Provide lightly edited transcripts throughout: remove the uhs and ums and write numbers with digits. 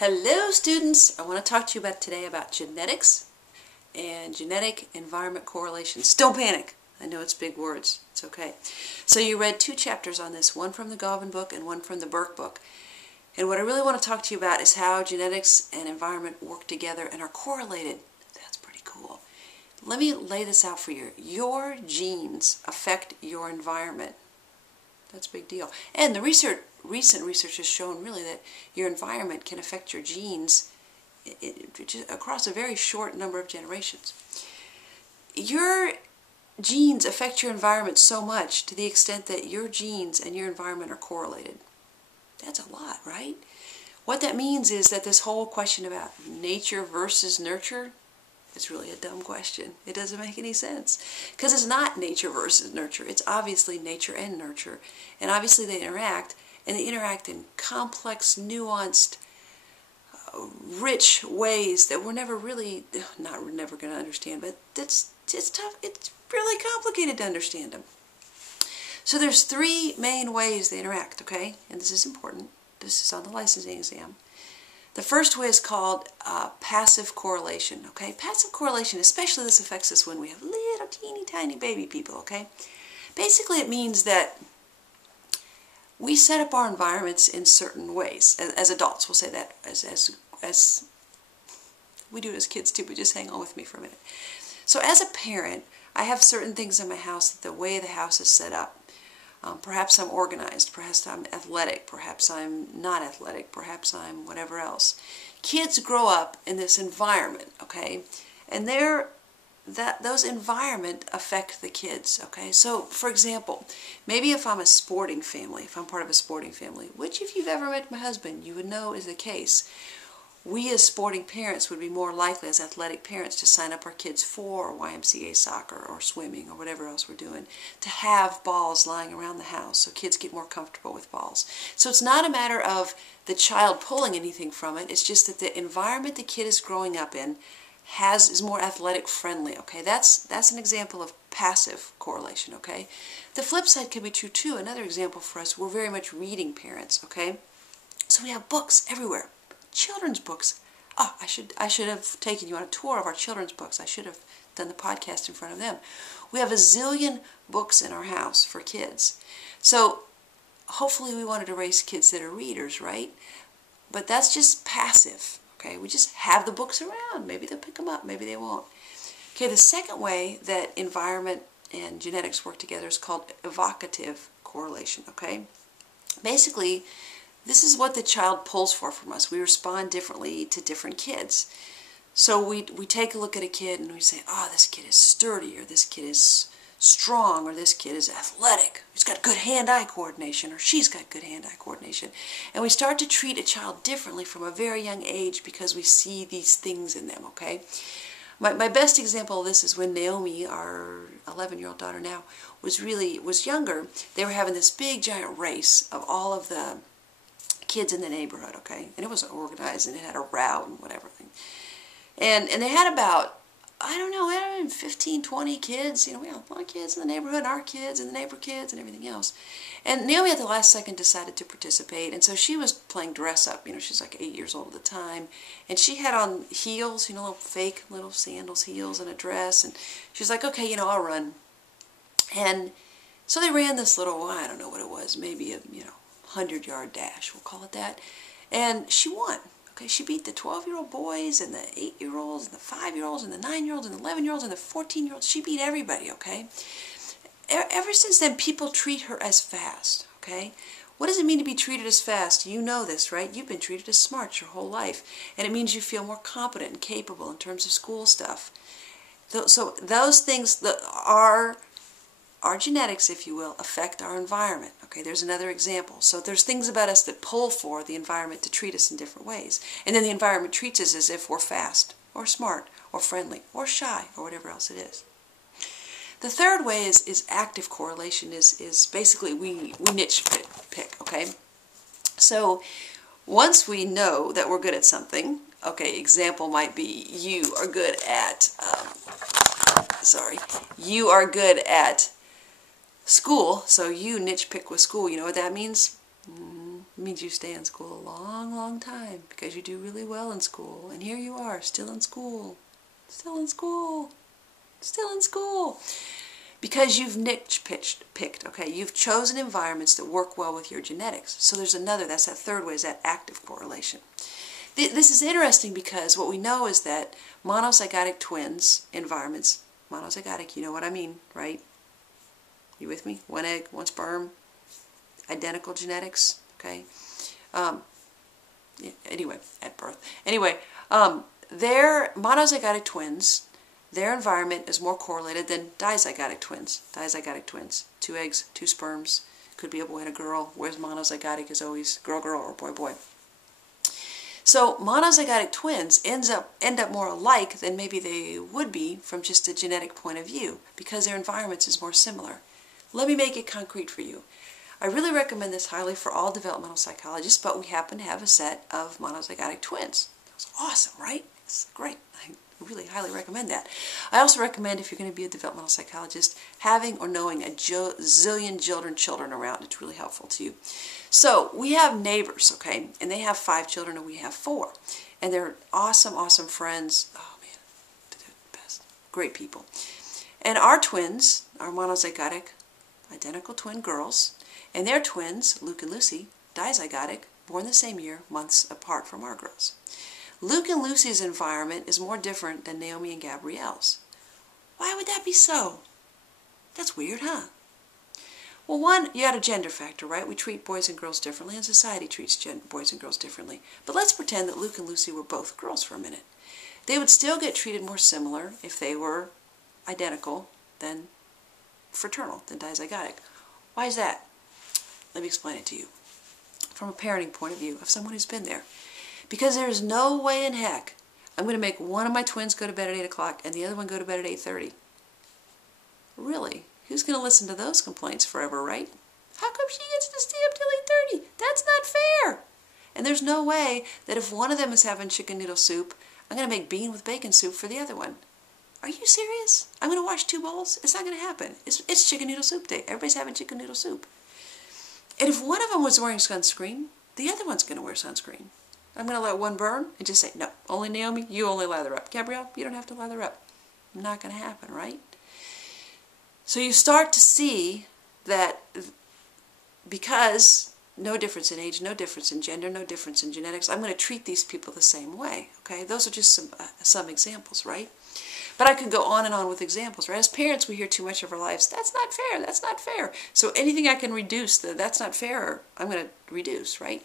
Hello students! I want to talk to you today about genetics and genetic environment correlations. Don't panic! I know it's big words. It's okay. So you read two chapters on this, one from the Galvin book and one from the Burke book. And what I really want to talk to you about is how genetics and environment work together and are correlated. That's pretty cool. Let me lay this out for you. Your genes affect your environment. That's a big deal. And the recent research has shown really that your environment can affect your genes across a very short number of generations. Your genes affect your environment so much to the extent that your genes and your environment are correlated. That's a lot, right? What that means is that this whole question about nature versus nurture, it's really a dumb question. It doesn't make any sense. Because it's not nature versus nurture. It's obviously nature and nurture. And obviously they interact, and they interact in complex, nuanced, rich ways that we're never really, never going to understand, but it's tough. It's really complicated to understand them. So there's three main ways they interact, okay? And this is important. This is on the licensing exam. The first way is called passive correlation, okay? Passive correlation, especially this affects us when we have little teeny tiny baby people, okay? Basically it means that we set up our environments in certain ways. As adults, we'll say that. As we do it as kids too, but just hang on with me for a minute. So as a parent, I have certain things in my house, the way the house is set up. Perhaps I'm organized, perhaps I'm athletic, perhaps I'm not athletic, perhaps I'm whatever else. Kids grow up in this environment, okay? And those environment affect the kids, okay? So, for example, maybe if I'm a sporting family, if I'm part of a sporting family, which if you've ever met my husband, you would know is the case. We as sporting parents would be more likely as athletic parents to sign up our kids for YMCA soccer or swimming or whatever else we're doing, to have balls lying around the house so kids get more comfortable with balls. So it's not a matter of the child pulling anything from it, it's just that the environment the kid is growing up in is more athletic friendly, okay? That's an example of passive correlation, okay? The flip side could be true too. Another example for us, we're very much reading parents, okay? So we have books everywhere. Children's books. Oh, I should have taken you on a tour of our children's books. I should have done the podcast in front of them. We have a zillion books in our house for kids. So hopefully we wanted to raise kids that are readers, right? But that's just passive, okay? We just have the books around. Maybe they'll pick them up, maybe they won't. Okay, the second way that environment and genetics work together is called evocative correlation, okay? Basically, this is what the child pulls for from us. We respond differently to different kids. So we take a look at a kid and we say, oh, this kid is sturdy, or this kid is strong, or this kid is athletic. He's got good hand-eye coordination, or she's got good hand-eye coordination. And we start to treat a child differently from a very young age because we see these things in them, okay? My best example of this is when Naomi, our 11-year-old daughter now, was younger. They were having this big giant race of all of the kids in the neighborhood, okay? And it was organized and it had a route and whatever. And they had about, I don't know, 15, 20 kids. You know, we had a lot of kids in the neighborhood, our kids and the neighbor kids and everything else. And Naomi at the last second decided to participate, and so she was playing dress up. You know, she's like 8 years old at the time. And she had on heels, you know, little fake little sandals, heels, and a dress. And she was like, okay, you know, I'll run. And so they ran this little, I don't know what it was, maybe a, 100-yard dash, we'll call it that. And she won. Okay, she beat the 12-year-old boys and the 8-year-olds and the 5-year-olds and the 9-year-olds and the 11-year-olds and the 14-year-olds. She beat everybody, okay? Ever since then, people treat her as fast, okay? What does it mean to be treated as fast? You know this, right? You've been treated as smart your whole life. And it means you feel more competent and capable in terms of school stuff. So those things our genetics, if you will, affect our environment. Okay, there's another example. So there's things about us that pull for the environment to treat us in different ways. And then the environment treats us as if we're fast, or smart, or friendly, or shy, or whatever else it is. The third way is active correlation, is basically we niche pick, okay? So once we know that we're good at something, okay, example might be you are good at, you are good at school, so you niche pick with school. You know what that means? It means you stay in school a long, long time because you do really well in school. And here you are, still in school, still in school, still in school. Because you've picked, okay? You've chosen environments that work well with your genetics. So there's another, that's that third way, is that active correlation. This is interesting because what we know is that monozygotic twins environments, monozygotic, you know what I mean, right? You with me? One egg, one sperm, identical genetics, okay? Anyway, at birth. Anyway, they're monozygotic twins. Their environment is more correlated than dizygotic twins. Dizygotic twins, 2 eggs, 2 sperms, could be a boy and a girl, whereas monozygotic is always girl, girl, or boy, boy. So monozygotic twins end up more alike than maybe they would be from just a genetic point of view because their environments is more similar. Let me make it concrete for you. I really recommend this highly for all developmental psychologists, but we happen to have a set of monozygotic twins. That's awesome, right? It's great. I really highly recommend that. I also recommend, if you're going to be a developmental psychologist, having or knowing a zillion children around. It's really helpful to you. So we have neighbors, okay, and they have 5 children and we have 4. And they're awesome, awesome friends. Oh man, they're the best. Great people. And our twins are monozygotic, identical twin girls, and their twins, Luke and Lucy, dizygotic, born the same year, months apart from our girls. Luke and Lucy's environment is more different than Naomi and Gabrielle's. Why would that be so? That's weird, huh? Well, one, you got a gender factor, right? We treat boys and girls differently, and society treats boys and girls differently. But let's pretend that Luke and Lucy were both girls for a minute. They would still get treated more similar if they were identical than fraternal, than dizygotic. Why is that? Let me explain it to you from a parenting point of view of someone who's been there. Because there's no way in heck I'm going to make one of my twins go to bed at 8 o'clock and the other one go to bed at 8:30. Really? Who's going to listen to those complaints forever, right? How come she gets to stay up till 8:30? That's not fair. And there's no way that if one of them is having chicken noodle soup, I'm going to make bean with bacon soup for the other one. Are you serious? I'm going to wash 2 bowls? It's not going to happen. It's chicken noodle soup day. Everybody's having chicken noodle soup. And if one of them was wearing sunscreen, the other one's going to wear sunscreen. I'm going to let one burn and just say, no, only Naomi, you only lather up. Gabrielle, you don't have to lather up. Not going to happen, right? So you start to see that because no difference in age, no difference in gender, no difference in genetics, I'm going to treat these people the same way, okay? Those are just some examples, right? But I could go on and on with examples, right? As parents, we hear too much of our lives, that's not fair, that's not fair. So anything I can reduce, that's not fair, I'm going to reduce, right?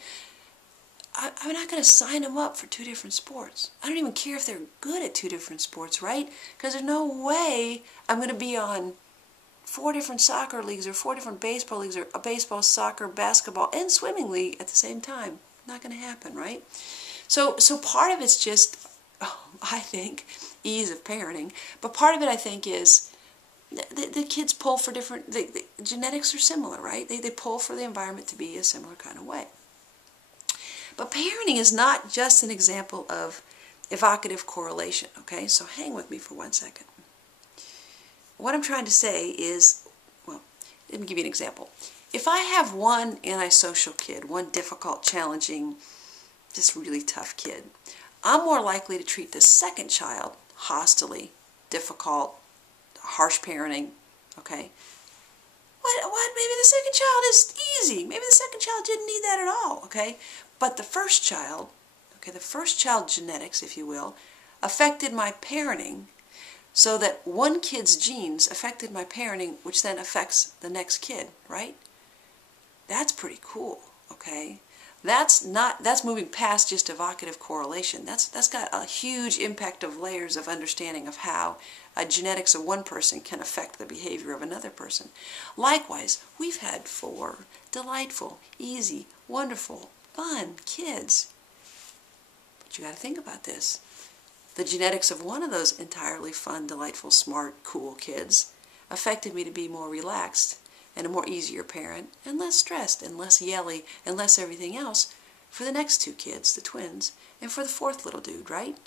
I'm not going to sign them up for 2 different sports. I don't even care if they're good at 2 different sports, right? Because there's no way I'm going to be on 4 different soccer leagues or 4 different baseball leagues or a baseball, soccer, basketball, and swimming league at the same time. Not going to happen, right? So part of it's just, I think, ease of parenting. But part of it, I think, is the kids pull for different, the genetics are similar, right? They pull for the environment to be a similar kind of way. But parenting is not just an example of evocative correlation, okay? So hang with me for 1 second. What I'm trying to say is, well, let me give you an example. If I have one antisocial kid, one difficult, challenging, just really tough kid, I'm more likely to treat the second child hostilely, difficult, harsh parenting, okay? What? Maybe the second child is easy. Maybe the second child didn't need that at all, okay? But the first child, okay, the first child genetics, if you will, affected my parenting so that one kid's genes affected my parenting, which then affects the next kid, right? That's pretty cool, okay? That's moving past just evocative correlation. That's got a huge impact of layers of understanding of how genetics of one person can affect the behavior of another person. Likewise, we've had 4 delightful, easy, wonderful, fun kids. But you got to think about this. The genetics of one of those entirely fun, delightful, smart, cool kids affected me to be more relaxed and a more easier parent and less stressed and less yelly and less everything else for the next 2 kids, the twins, and for the 4th little dude, right?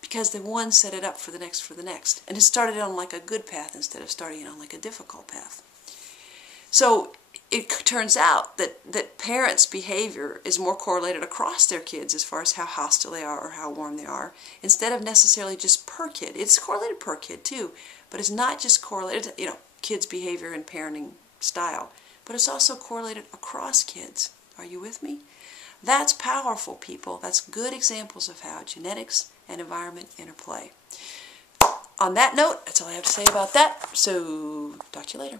Because the one set it up for the next. And it started on like a good path instead of starting on like a difficult path. So it turns out that parents' behavior is more correlated across their kids as far as how hostile they are or how warm they are, instead of necessarily just per kid. It's correlated per kid too, but it's not just correlated to, kids' behavior and parenting style, but it's also correlated across kids. Are you with me? That's powerful, people. That's good examples of how genetics and environment interplay. On that note, that's all I have to say about that. So, talk to you later.